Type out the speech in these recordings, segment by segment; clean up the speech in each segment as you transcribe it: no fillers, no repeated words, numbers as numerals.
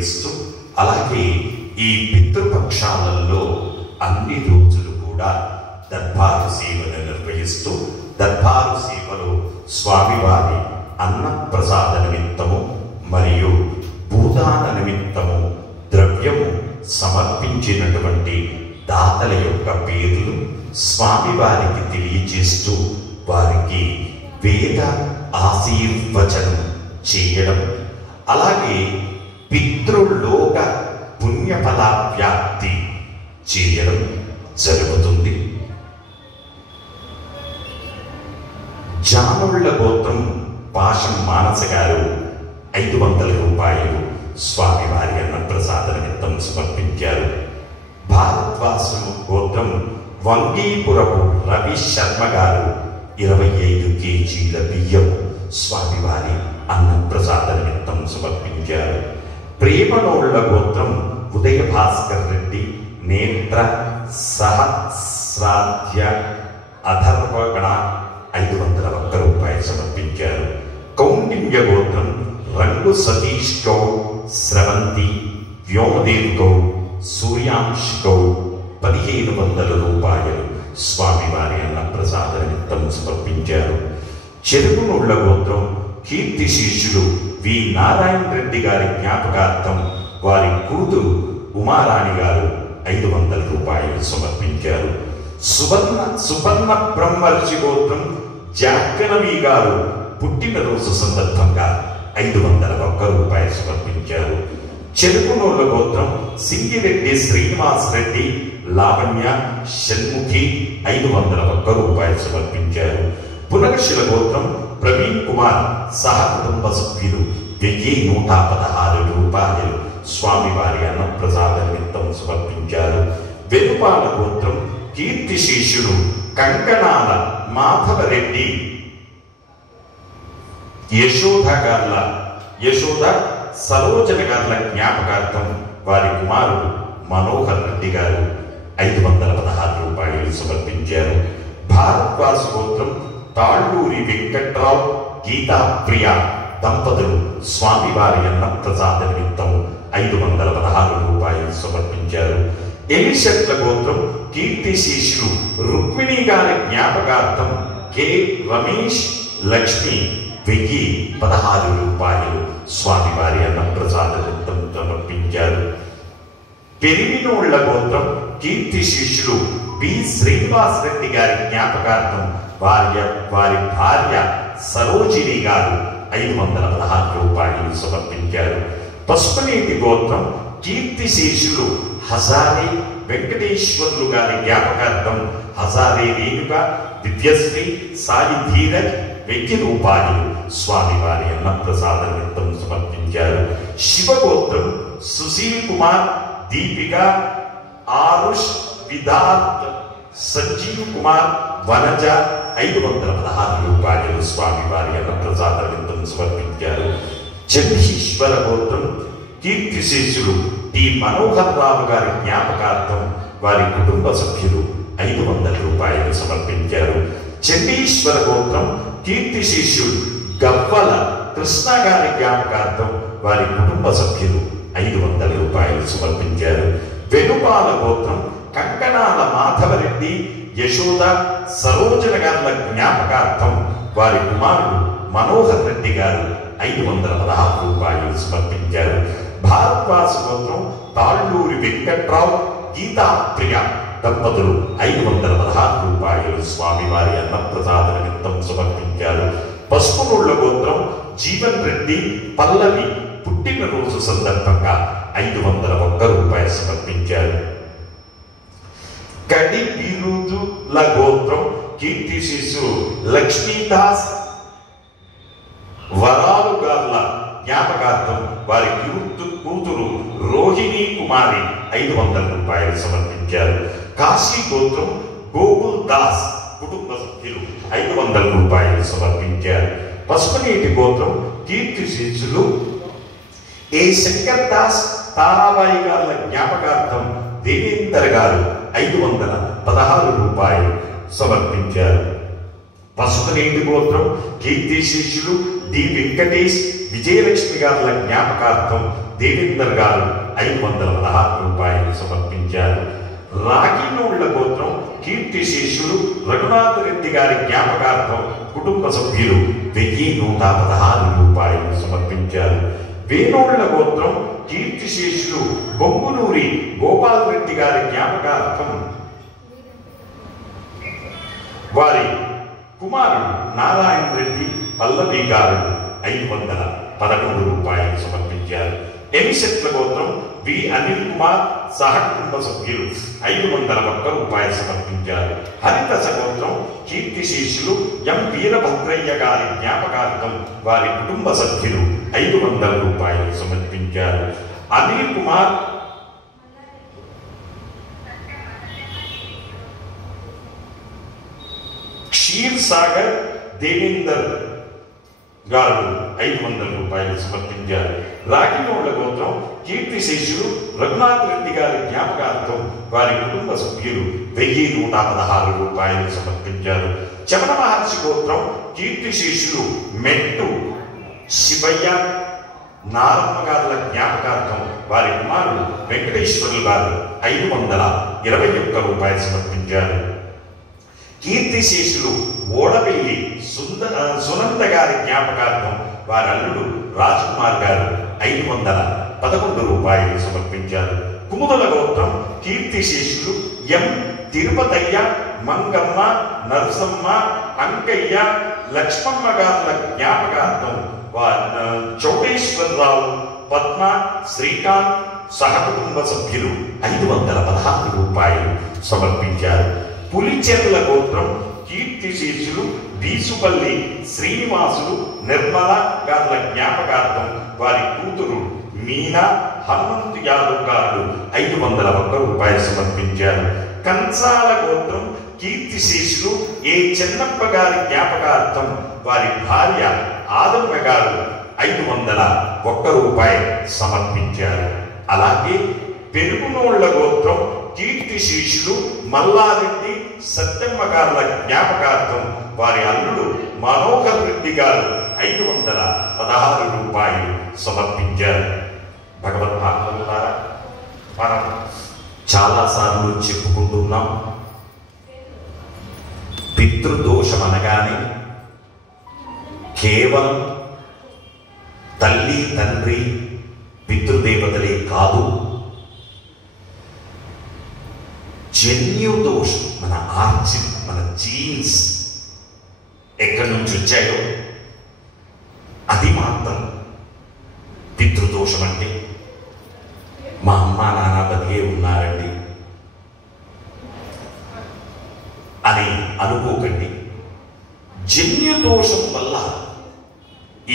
నిర్వహిస్తూ, అలాగే ఈ పితృపక్షాలలో అన్ని రోజులు కూడా దర్బారు సేవను నిర్వహిస్తూ, దర్బారు సేవలో స్వామివారి అన్నప్రసాద నిమిత్తము మరియు భూదాన నిమిత్తము ద్రవ్యము సమర్పించినటువంటి దాతల యొక్క పేర్లు స్వామివారికి తెలియజేస్తూ వారికి వేద ఆశీర్వచనం చేయడం, అలాగే పితృలోక పుణ్యఫల వ్యాప్తి చేయడం జరుగుతుంది. జానుళ్ళ గోత్రం పాశం మానస గారు 500 రూపాయలు స్వామివారి అన్నప్రసాద నిమిత్తం సమర్పించారు. భారద్వాసులు గోత్రం వంగీపురపు రవి శర్మ గారు 25 కేజీల బియ్యం స్వామివారి అన్నప్రసాద నిమిత్తం సమర్పించారు. ప్రేమనోళ్ల గోత్రం ఉదయ భాస్కర్ రెడ్డి నేత్ర సహస్రాధ్య అధర్వగణ 501 రూపాయలు సమర్పించారు. కౌండిన్య గోత్రం రంగు సతీష్ గౌడ్, స్రవంతి, వ్యోమదేవ్ గౌడ్, సూర్యాంశ్ గౌడ్ 1500 రూపాయలు స్వామివారి అన్నప్రసాద నిమిత్తం సమర్పించారు. చెరుకునోళ్ల గోత్రం కీర్తి శిష్యులు వి నారాయణ రెడ్డి గారి జ్ఞాపకార్థం వారి కూతురు ఉమారాణి గారు 500 రూపాయలు సమర్పించారు. సువర్ణ బ్రహ్మర్షి గోత్రం జాహ్నవి గారు పుట్టినరోజు సందర్భంగా 501 రూపాయలు సమర్పించారు. చెరుకునోళ్ల గోత్రం సింగిరెడ్డి శ్రీనివాస్ రెడ్డి, లావణ్య, షణ్ముఖి 501 రూపాయలు సమర్పించారు. పునర్శిల గోత్రం ప్రవీణ్ కుమార్ సహ కుటుంబ సభ్యులు 1116 రూపాయలు స్వామివారి అన్నప్రసాద నిమిత్తం సమర్పించారు. వెనుపాల గోత్రం కీర్తి శిష్యుడు కంకణాల మాధవరెడ్డి యశోద సరోజన గార్ల జ్ఞాపకార్థం వారి కుమారుడు మనోహర్ రెడ్డి గారు 516 రూపాయలు సమర్పించారు. భారద్వాసు గోత్రం తాళ్ళూరి వెంకట్రావు, గీతాప్రియ దంపతులు స్వామివారి అన్నప్రసాద నిమిత్తం 516 రూపాయలు సమర్పించారు. ఎలిషట్ల గోత్రం కీర్తి శిష్యులు రుక్మిణి గారి జ్ఞాపకార్థం కె రమేష్ లక్ష్మి 1016 రూపాయలు స్వామివారి అన్నప్రసాద నిమిత్తం సమర్పించారు. పెరిమినోళ్ల గోత్రం కీర్తి శిష్యులు బి శ్రీనివాస్ రెడ్డి గారి జ్ఞాపకార్థం వారి భార్య సరోజిని గారు 516 రూపాయలు సమర్పించారు. పసుపునీటి గోత్రం కీర్తి శిష్యులు హజారే వెంకటేశ్వర్లు గారి జ్ఞాపకార్థం హజారే రేణుక, దివ్యశ్రీ, సాయి ధీరజ్ 1000 రూపాయలు స్వామివారి అన్నప్రసాద నిమిత్తం సమర్పించారు. శివగోత్రం సుశీల్ కుమార్, దీపిక, ఆరుష్, విదార్థ్, సంజీవ్ కుమార్, వనజ 516 రూపాయలు స్వామివారి అన్నప్రసాద నిమిత్తం సమర్పించారు. చండీశ్వర గోత్రం కీర్తి శిష్యులు టి మనోహర్ రావు గారి జ్ఞాపకార్థం వారి కుటుంబ సభ్యులు 500 రూపాయలు సమర్పించారు. చండీశ్వర గోత్రం కీర్తి శిష్యులు గవ్వల కృష్ణ గారి జ్ఞాపకార్థం వారి కుటుంబ సభ్యులు 500 రూపాయలు సమర్పించారు. వెనుపాల గోత్రం కంకణాల మాధవరెడ్డి, యశోద, సరోజన గార్ల జ్ఞాపకార్థం వారి కుమారుడు మనోహర్ రెడ్డి గారు 516 రూపాయలు సమర్పించారు. భారద్వాసు గోత్రం తాళ్ళూరి వెంకట్రావు, గీతాప్రియ దంపతులు 516 రూపాయలు స్వామివారి అన్నప్రసాద నిమిత్తం సమర్పించారు. పసుపునోళ్ల గోత్రం జీవన్ రెడ్డి, పల్లవి పుట్టినరోజు సందర్భంగా 501 రూపాయలు సమర్పించారు. కడి బిరుదుల గోత్రం కీర్తి శిశు లక్ష్మీదాస్ వరాలు గార్ల జ్ఞాపకార్థం వారి కూతురు రోహిణి కుమారి 500 రూపాయలు సమర్పించారు. కాశీ గోత్రం గోకుల్ దాస్ కుటుంబ సభ్యులు 500 రూపాయలు సమర్పించారు. పసుపునీటి గోత్రం కీర్తి శిష్యులు ఏ శంకర్ దాస్, తారాబాయి గార్ల జ్ఞాపకార్థం దేవేందర్ గారు 516 రూపాయలు సమర్పించారు. పసుపునేటి గోత్రం కీర్తిశేషులు డి వెంకటేష్ విజయలక్ష్మి గారుల జ్ఞాపకార్థం దేవేందర్ గారు 516 రూపాయలు సమర్పించారు. రాగినోళ్ల గోత్రం కీర్తిశేషులు రఘునాథ్ రెడ్డి గారి జ్ఞాపకార్థం కుటుంబ సభ్యులు 1116 రూపాయలు సమర్పించారు. వేణోళ్ల గోత్రం కీర్తిశేషులు బొంగునూరి గోపాల్ రెడ్డి గారి జ్ఞాపకార్థం వారి కుమారుడు నారాయణ రెడ్డి పల్లవి గారు 511 రూపాయలు సమర్పించారు. ఎమిసెట్ల గోత్రం వి అనిల్ కుమార్ సహకుటుంబ సభ్యులు 501 రూపాయలు సమర్పించారు. హరిదశ గోత్రం కీర్తిశేషులు ఎం వీరభద్రయ్య గారి జ్ఞాపకార్థం వారి కుటుంబ సభ్యులు 500 రూపాయలు సమర్పించారు. అనిల్ కుమార్ క్షీర్ సాగర్ దేవేందర్ గారు 500 రూపాయలు సమర్పించారు. రాగినోళ్ల గోత్రం కీర్తిశేషులు రఘునాథ్ రెడ్డి గారి జ్ఞాపకార్థం వారి కుటుంబ సభ్యులు 1116 రూపాయలు సమర్పించారు. చమన మహర్షి గోత్రం కీర్తిశేషులు మెట్టు శివయ్య నారమ్మ గారుల జ్ఞాపకార్థం వారి కుమారుడు వెంకటేశ్వర్లు గారు 521 రూపాయలు సమర్పించారు. కీర్తిశేషులు ఓడవెల్లి సునంద గారి జ్ఞాపకార్థం వారి అల్లుడు రాజ్కుమార్ గారు 511 రూపాయలు సమర్పించారు. కుముదల గోత్రం కీర్తిశేషులు ఎం తిరుపతయ్య మంగమ్మ నరసమ్మ అంకయ్య లక్ష్మమ్మ గారుల జ్ఞాపకార్థం చౌడేశ్వరరావు పద్మ శ్రీకాంత్ సహకుటుంబ సభ్యులు 516 రూపాయలు సమర్పించారు. పులిచెర్ల గోత్రం కీర్తిశేషులు బీసుపల్లి శ్రీనివాసులు నిర్మల గారుల జ్ఞాపకార్థం వారి కూతురు మీనా హనుమంతు యాదవ్ గారు 501 రూపాయలు సమర్పించారు. కంచాల గోత్రం కీర్తిశేషులు ఏ చెన్నప్ప గారి జ్ఞాపకార్థం వారి భార్య ఆదమ్మ గారు 501 రూపాయలు సమర్పించారు. అలాగే పెరుగునోళ్ల గోత్రం కీర్తిశేషులు మల్లారెడ్డి సత్యమ్మ గారుల జ్ఞాపకార్థం వారి అల్లుడు మనోహర్ రెడ్డి గారు 516 రూపాయలు సమర్పించారు. భగవద్భాగవతారా, మనం చాలాసార్లు చెప్పుకుంటున్నాం, పితృదోషం అనగానే కేవలం తల్లి తండ్రి పితృదేవతలే కాదు, జన్యు దోషం, మన ఆర్జిన్, మన జీన్స్ ఎక్కడి నుంచి వచ్చాయో అది మాత్రం పితృదోషం. అంటే మా అమ్మ నాన్న బతికే ఉన్నారండి అని అనుకోకండి. జన్యు దోషం వల్ల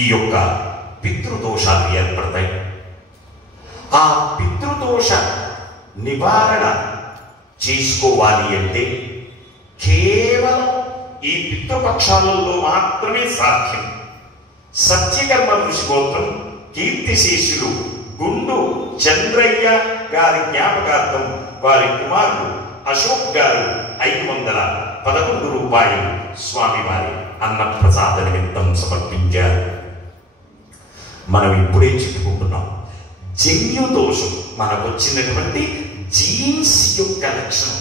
ఈ యొక్క పితృదోషాలు ఏర్పడతాయి. ఆ పితృదోష నివారణ చేసుకోవాలి అంటే కేవలం ఈ పితృపక్షాలలో మాత్రమే సాధ్యం. సత్యకర్మ ఋషి గోత్రం కీర్తిశేషులు గుండు చంద్రయ్య గారి జ్ఞాపకార్థం వారి కుమారుడు అశోక్ గారు 511 రూపాయలు స్వామివారి అన్నప్రసాద నిమిత్తం సమర్పించారు. మనం ఇప్పుడే చెప్పుకుంటున్నాం, జన్యు దోషం మనకు వచ్చినటువంటి జీన్స్ యొక్క లక్షణం.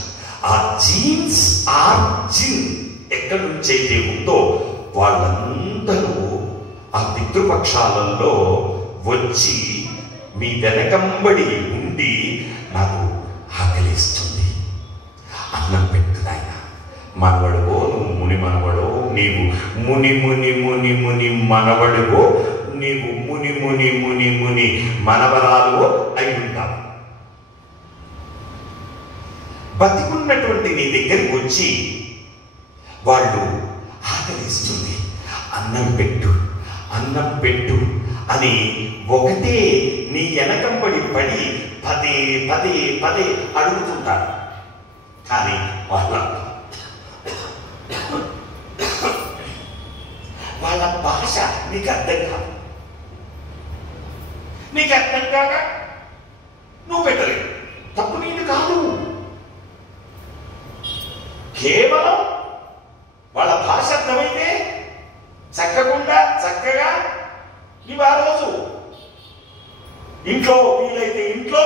ఆ జీన్స్ ఆర్జిన్ ఎక్కడి నుంచి అయితే ఉందో వాళ్ళందరూ ఆ పితృపక్షాలలో వచ్చి మీ వెనకంబడి ఉండి నాకు ఆకలిస్తుంది, అన్నం పెట్టుదాయన, మనవడువో నువ్వు ముని మనవడో, నీవు ముని ముని ముని ముని మనవడువో, నీవు ముని ముని ముని ముని మనవరాలువో అయి ఉంటావు. బతికున్నటువంటి నీ దగ్గరికి వచ్చి వాళ్ళు ఆకలిస్తుంది, అన్నం పెట్టు అన్నం పెట్టు అని ఒకటే నీ వెనకంబడి పడి పదే పదే పదే అడుగుతుంటారు. కానీ వాళ్ళ భాష నీకు అర్థం కాదు. నీకు అర్థం కాక నువ్వు పెట్టలేదు. తప్పు నీది కాదు, కేవలం వాళ్ళ భాష అర్థమైతే ఇంట్లో వీలైతే ఇంట్లో,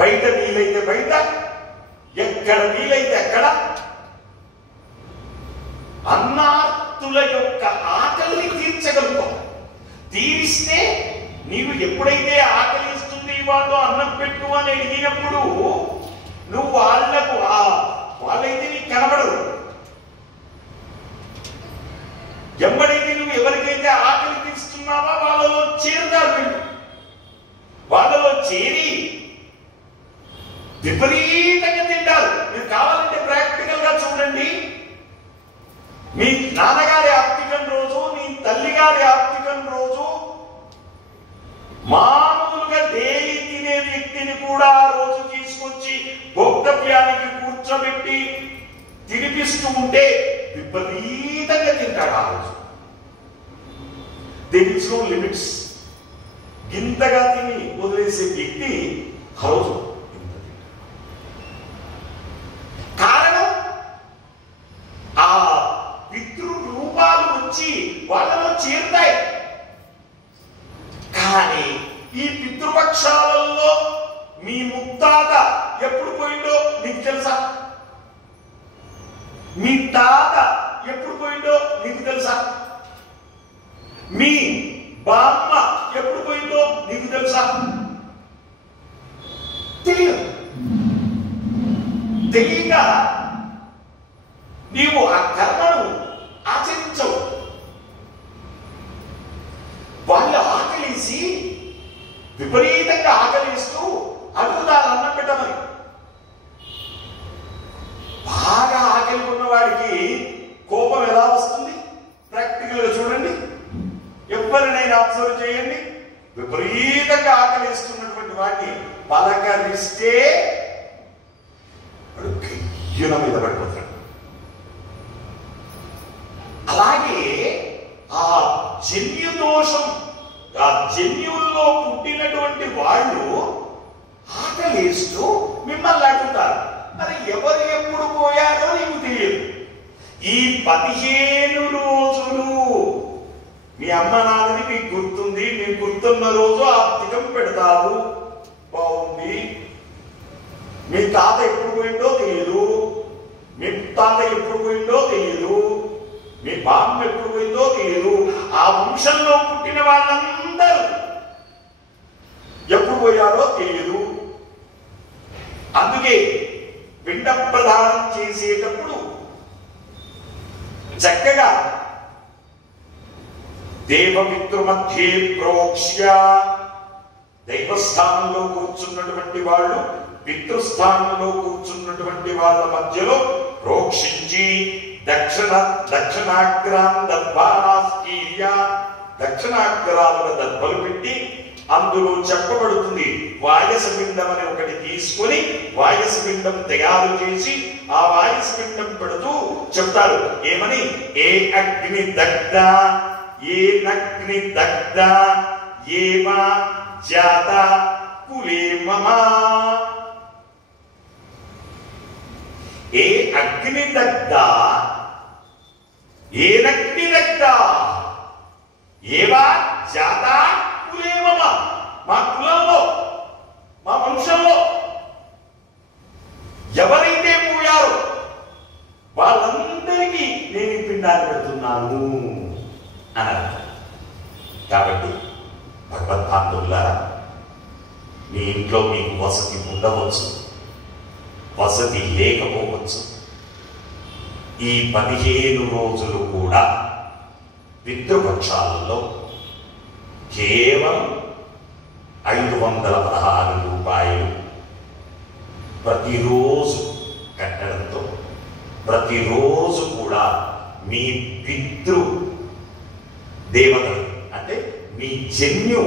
బయట వీలైతే బయట, ఎక్కడ వీలైతే అక్కడ అన్నార్తుల యొక్క ఆకలిని తీర్చగలుగుతాం. తీరిస్తే నీవు ఎప్పుడైతే ఆకలిస్తుంది వాళ్ళు అన్నం పెట్టు అని అడిగినప్పుడు నువ్వు వాళ్లకు వాళ్ళైతే నీకు కనబడరు. ఎప్పుడైతే నువ్వు ఎవరికైతే ఆకలి తీస్తున్నావా వాళ్ళలో చేరుతారు. వీళ్ళు వాళ్ళలో చేరి విపరీతంగా తింటారు. మీరు కావాలంటే ప్రాక్టికల్ గా చూడండి. మీ నాన్నగారి ఆప్తికం రోజు, మీ తల్లిగారి ఆప్తికం రోజు మామూలుగా డైలీ తినే వ్యక్తిని కూడా ఆ రోజు తీసుకొచ్చి భోక్తవ్యానికి కూర్చోబెట్టి తినిపిస్తూ ఉంటే విపరీతంగా తింటాడు ఆ రోజు. There is no limits. ఇంతగా తిని వదిలేసే వ్యక్తి ఆ రోజు కారణం ఆ పితృ రూపాలు వచ్చి వాళ్ళలో చేరుతాయి. కానీ ఈ పితృపక్షాలలో మీ ముత్తాత ఎప్పుడు పోయిండో నీకు తెలుసా? మీ తాత ఎప్పుడు పోయిండో నీకు తెలుసా? మీ బామ్మ ఎప్పుడు పోయిందో నీకు తెలుసా? తెలియదు. తెలియక నీవు ఆ కర్మను ఆచరించవు. వాళ్ళు ఆకలిసి విపరీతంగా ఆకలిస్తూ అడుగుతారు అన్నం పెట్టమని. బాగా ఆకలి ఉన్నవాడికి కోపం ఎలా వస్తుంది? ప్రాక్టికల్ గా చూడండి. ఎవరినైనా అబ్జర్వ్ చేయండి. విపరీతంగా ఆకలిస్తున్నటువంటి వాడిని పలకరిస్తే వాడు కయ్యున మీద పడిపోతాడు. అలాగే ఆ జన్యు దోషం, ఆ జన్యుల్లో పుట్టినటువంటి వాళ్ళు ఆకలిస్తూ మిమ్మల్ని అడుగుతారు. మరి ఎవరు ఎప్పుడు పోయారో నీకు తెలియదు. ఈ 15 రోజులు మీ అమ్మ నాన్నని మీకు గుర్తుంది. మీకు గుర్తున్న రోజు ఆప్తికం పెడతారు. బాగుంది. మీ తాత ఎప్పుడు పోయిందో తెలియదు. మీ తాత ఎప్పుడు పోయిందో తెలియదు. మీ బామ్మ ఎప్పుడు పోయిందో తెలియదు. ఆ వంశంలో పుట్టిన వాళ్ళందరూ ఎప్పుడు పోయారో తెలియదు. అందుకే పిండ ప్రదానం చేసేటప్పుడు చక్కగా దేవమిత్రు మధ్య ప్రోక్ష్య, దైవస్థానంలో కూర్చున్నటువంటి వాళ్ళు పితృస్థానంలో కూర్చున్నటువంటి వాళ్ళ మధ్యలో ప్రోక్షించి దక్షిణాగ్రాలుగా దర్భలు పెట్టి అందులో చెప్పబడుతుంది. వాయసపిండం అని ఒకటి తీసుకొని వాయసపిండం తయారు చేసి ఆ వాయసపిండం పెడుతూ చెప్తారు. ఏమని? ఏ అగ్ని దగ్ధ ఏ నగ్ని దగ్ధ ఏమా జాత కులే మమ. ఏ అగ్ని దగ్ధ ఏ నగ్ని దగ్ధ ఏవా జాత కులే మమ. మా కులంలో మా వంశంలో ఎవరైతే పోయారో వాళ్ళందరికీ నేను ఈ పిండాన్ని పెడుతున్నాను అన్నారు. కాబట్టి భగవద్భాంధవులారా, మీ ఇంట్లో మీకు వసతి ఉండవచ్చు, వసతి లేకపోవచ్చు. ఈ 15 రోజులు కూడా పితృపక్షాలలో కేవలం 516 రూపాయలు ప్రతిరోజు కట్టడంతో ప్రతిరోజు కూడా మీ పితృ దేవతలు అంటే మీ జన్యు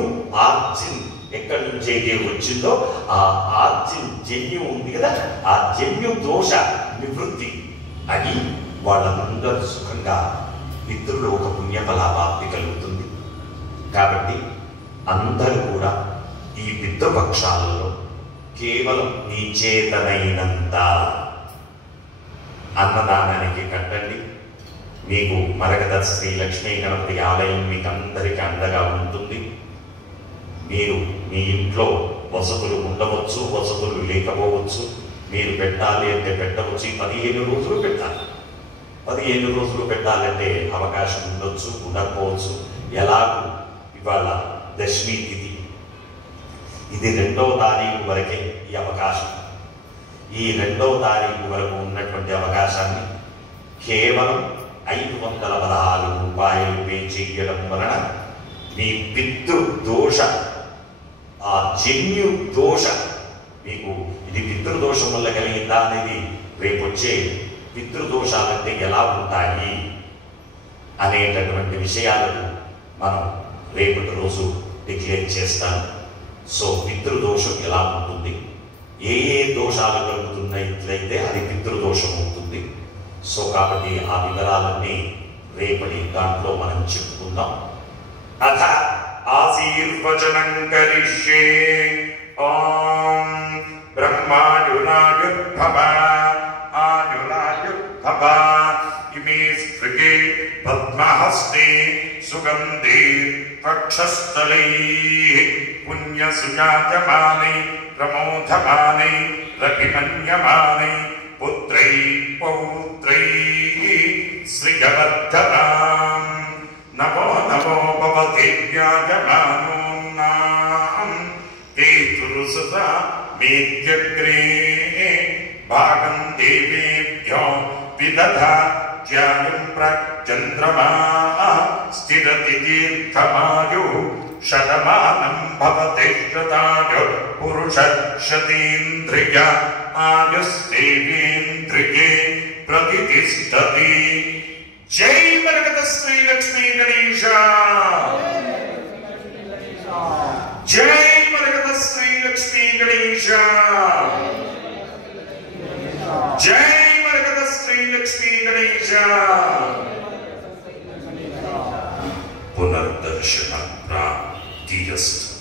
ఆర్జిన్ ఎక్కడి నుంచి అయితే వచ్చిందో ఆ ఆర్జిన్ జన్యు ఉంది కదా, ఆ జన్యు దోష నివృత్తి అని వాళ్ళందరూ సుఖంగా పితృలు ఒక పుణ్యఫలాభాప్తి కలుగుతుంది. కాబట్టి అందరూ కూడా ఈ పితృపక్షాలలో కేవలం నీ చేతనైనంత అన్నదానానికి కట్టండి. మీకు మరకత శ్రీ లక్ష్మీ గణపతి ఆలయం మీకు అందరికీ అండగా ఉంటుంది. మీరు మీ ఇంట్లో వసతులు ఉండవచ్చు, వసతులు లేకపోవచ్చు. మీరు పెట్టాలి అంటే పెట్టవచ్చు. 15 రోజులు పెట్టాలి. 15 రోజులు పెట్టాలంటే అవకాశం ఉండొచ్చు, ఉండకపోవచ్చు. ఎలాగూ ఇవాళ దశమి తిథి, ఇది 2వ తారీఖు వరకే ఈ అవకాశం. ఈ 2వ తారీఖు వరకు ఉన్నటువంటి అవకాశాన్ని కేవలం 516 రూపాయలు పే చేయడం వలన మీ పితృదోష, ఆ జన్యు దోష, మీకు ఇది పితృదోషం వల్ల కలిగిందా అనేది రేపు వచ్చే పితృదోషాలంటే ఎలా ఉంటాయి అనేటటువంటి విషయాలను మనం రేపటి రోజు డిక్లేర్ చేస్తాను. సో పితృదోషం ఎలా ఉంటుంది, ఏ దోషాలు కలుగుతున్నట్లయితే అది పితృదోషం అవుతుంది. సో కాబట్టి ఆ వివరాలన్నీ రేపటి దాంట్లో మనం చెప్పుకుందాం. అథ ఆశీర్వచనం కరిష్యే. ఓం బ్రహ్మాయునాయుర్భవ ఆయురాయుర్భవ. ఇమే స్పృగే పద్మహస్తే సుగంధే వక్షస్థలై పుణ్యసుజాతమానే ప్రమోదమానే రభిమన్యమానే పుత్రై పౌత్రై శ్రీజవర్ధనాం. నమో నమో భవతే వ్యాజమానోన్నాం తేతురుసదా మేత్యగ్రే భాగం దేవేభ్యో విదధా జ్ఞానం ప్రచంద్రమా స్థిరతి దీర్ఘమాయు శతమానం భవతే శతాయు పురుష శతేంద్రియ ఆయుస్తేవేంద్రియే ప్రతిష్టతి. జై మరకత శ్రీ లక్ష్మీ గణేశ. జై మరకత శ్రీ లక్ష్మీ గణేశ. జై మరకత శ్రీ లక్ష్మీ గణేశ. పునర్దర్శన ప్రాప్తిరస్తు.